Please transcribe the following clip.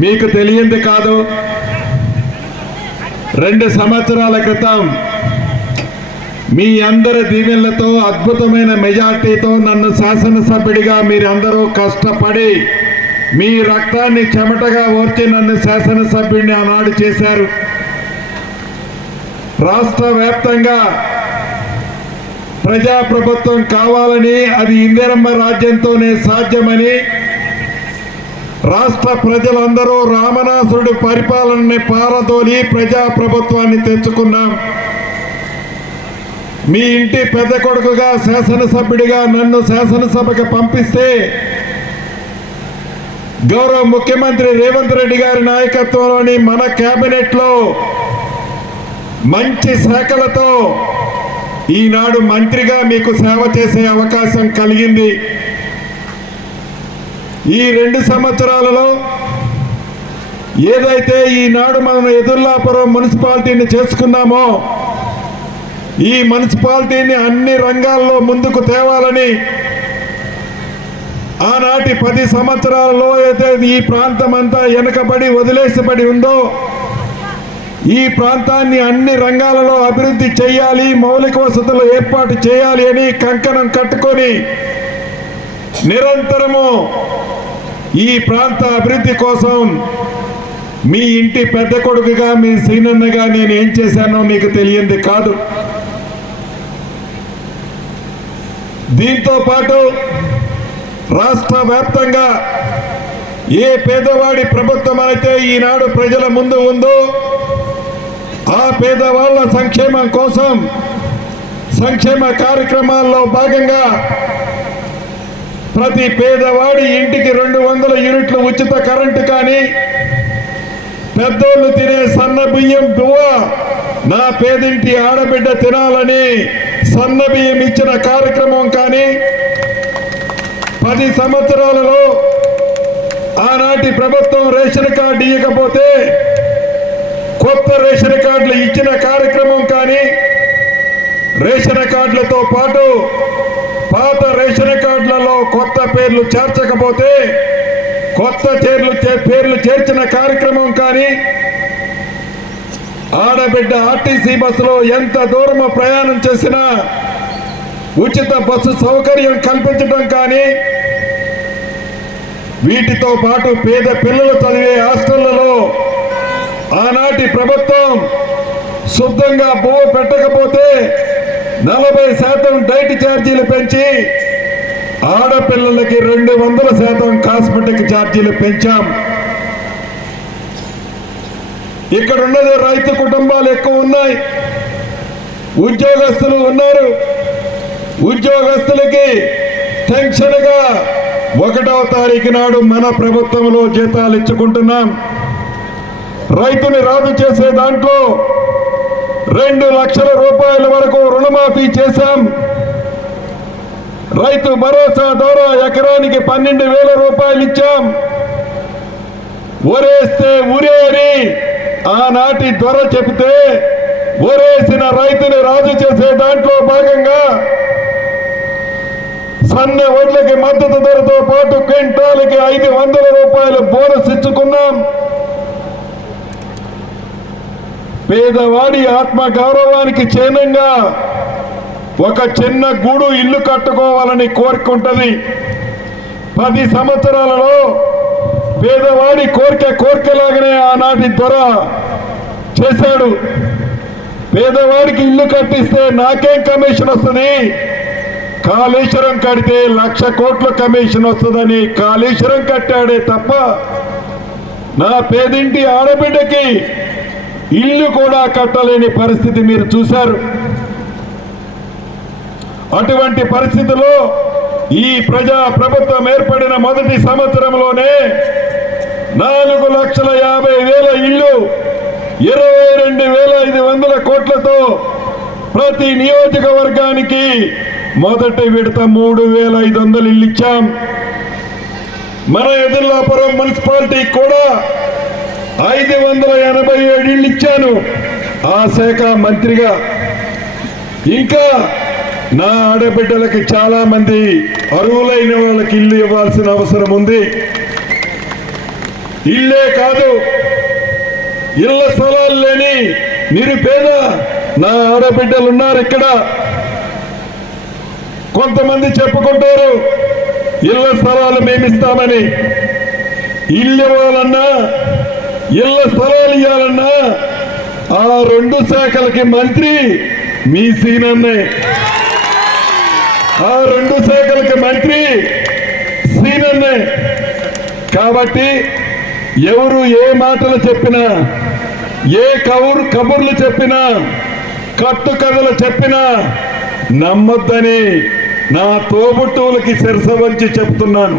మీకు తెలియంది కాదు, 2 సంవత్సరాల క్రితం మీ అందరి దీవెనలతో అద్భుతమైన మెజార్టీతో నన్ను శాసనసభ్యుడిగా మీరందరూ కష్టపడి మీ రక్తాన్ని చెమటగా ఓర్చి నన్ను శాసనసభ్యుడిని ఆనాడు చేశారు. రాష్ట్ర వ్యాప్తంగా ప్రజాప్రభుత్వం కావాలని, అది ఇందిరమ్మ రాజ్యంతోనే సాధ్యమని రాష్ట్ర ప్రజలందరూ రామనాసురుడి పరిపాలనని పారదోలి ప్రజాప్రభుత్వాన్ని తెచ్చుకున్నాం. మీ ఇంటి పెద్ద కొడుకుగా శాసనసభ్యుడిగా నన్ను శాసనసభకు పంపిస్తే గౌరవ ముఖ్యమంత్రి రేవంత్ రెడ్డి గారి నాయకత్వంలోని మన కేబినెట్లో మంచి శాఖలతో ఈనాడు మంత్రిగా మీకు సేవ చేసే అవకాశం కలిగింది. ఈ 2 సంవత్సరాలలో ఏదైతే ఈనాడు మనం ఎదుర్లాపురం మున్సిపాలిటీని చేసుకున్నామో, ఈ మున్సిపాలిటీని అన్ని రంగాల్లో ముందుకు తేవాలని ఆనాటి 10 సంవత్సరాలలో అయితే ఈ ప్రాంతం అంతా వెనుకబడి వదిలేసబడి ఉందో, ఈ ప్రాంతాన్ని అన్ని రంగాలలో అభివృద్ధి చేయాలి, మౌలిక వసతులు ఏర్పాటు చేయాలి అని కంకణం కట్టుకొని నిరంతరము ఈ ప్రాంత అభివృద్ధి కోసం మీ ఇంటి పెద్ద కొడుకుగా, మీ సీనన్నగా నేను ఏం చేశానో మీకు తెలియంది కాదు. దీంతో పాటు రాష్ట్ర వ్యాప్తంగా ఏ పేదవాడి ప్రభుత్వం అయితే ఈనాడు ప్రజల ముందు ఉందో ఆ పేదవాళ్ల సంక్షేమం కోసం సంక్షేమ కార్యక్రమాల్లో భాగంగా ప్రతి పేదవాడి ఇంటికి 200 యూనిట్లు ఉచిత కరెంటు కానీ, పెద్దోళ్ళు తినే సన్న బియ్యం బువ్వ నా పేదింటి ఆడబిడ్డ తినాలని సన్న బియ్యం ఇచ్చిన కార్యక్రమం కానీ, 10 సంవత్సరాలలో ఆనాటి ప్రభుత్వం రేషన్ కార్డు ఇవ్వకపోతే కొత్త రేషన్ కార్డులు ఇచ్చిన కార్యక్రమం కానీ, రేషన్ కార్డులతో పాటు పాత రేషన్ కార్డులలో కొత్త పేర్లు చేర్చకపోతే కొత్త పేర్లు చేర్చిన కార్యక్రమం కానీ, ఆడబిడ్డ ఆర్టీసీ బస్సులో ఎంత దూరం ప్రయాణం చేసినా ఉచిత బస్సు సౌకర్యం కల్పించడం కానీ, వీటితో పాటు పేద పిల్లలు చదివే హాస్టళ్లలో ఆనాటి ప్రభుత్వం శుద్ధంగా బువ్వ పెట్టకపోతే 40% డైట్ ఛార్జీలు పెంచి ఆడపిల్లలకి 200% కాస్మెటిక్ ఛార్జీలు పెంచాం. ఇక్కడ ఉన్నది రైతు కుటుంబాలు ఎక్కువ ఉన్నాయి, ఉద్యోగస్తులు ఉన్నారు. ఉద్యోగస్తులకి టెన్షన్గా 1వ తారీఖు నాడు మన ప్రభుత్వంలో జీతాలు ఇచ్చుకుంటున్నాం. రైతుని రాజు చేసే దాంట్లో 2 లక్షల రూపాయల వరకు రుణమాఫీ చేశాం. రైతు భరోసా ద్వారా ఎకరానికి 12,000 రూపాయలు ఇచ్చాం. ఒరేస్తే ఉరేరి ఆనాటి దొర చెబితే ఒరేసిన రైతుని రాజు చేసే దాంట్లో భాగంగా సన్న వడ్లకి మద్దతు ధరతో పాటు క్వింటాలకి 500 రూపాయలు బోనస్ ఇచ్చుకున్నాం. పేదవాడి ఆత్మ గౌరవానికి చిహ్నంగా ఒక చిన్న గూడు ఇల్లు కట్టుకోవాలని కోరుకుంటది. 10 సంవత్సరాలలో పేదవాడి కోరికలాగానే ఆనాటి దొర చేశాడు. పేదవాడికి ఇల్లు కట్టిస్తే నాకేం కమిషన్ వస్తుంది, కాళేశ్వరం కడితే 1,00,000 కోట్ల కమిషన్ వస్తుందని కాళేశ్వరం కట్టాడే తప్ప నా పేదింటి ఆడబిడ్డకి ఇల్లు కూడా కట్టలేని పరిస్థితి మీరు చూశారు. అటువంటి పరిస్థితిలో ఈ ప్రజా ప్రభుత్వం ఏర్పడిన మొదటి సంవత్సరంలోనే 4,50,000 ఇల్లు 22,500 కోట్లతో ప్రతి నియోజకవర్గానికి మొదటి విడత 3,500 ఇల్లు ఇచ్చాం. మన ఎదుర్లాపురం మున్సిపాలిటీ కూడా 587 ఇల్లు ఇచ్చాను ఆ శాఖ మంత్రిగా. ఇంకా నా ఆడబిడ్డలకి చాలా మంది అర్హులైన వాళ్ళకి ఇల్లు ఇవ్వాల్సిన అవసరం ఉంది. ఇల్లే కాదు, ఇళ్ల స్థలాలు లేని నిరుపేద నా ఆడబిడ్డలు ఉన్నారు ఇక్కడ. కొంతమంది చెప్పుకుంటారు ఇళ్ల స్థలాలు మేమిస్తామని. ఇల్లు ఇవ్వాలన్నా ఇళ్ల స్థలాలు ఇవ్వాలన్నా ఆ 2 శాఖలకి మంత్రి మీ సీనన్నే. ఆ 2 శాఖలకి మంత్రి సీనన్నే. కాబట్టి ఎవరు ఏ మాటలు చెప్పినా, ఏ కబుర్లు చెప్పినా, కట్టుకథలు చెప్పినా నమ్మొద్దని నా తోబుట్టువులకి శిరస వంచి చెప్తున్నాను.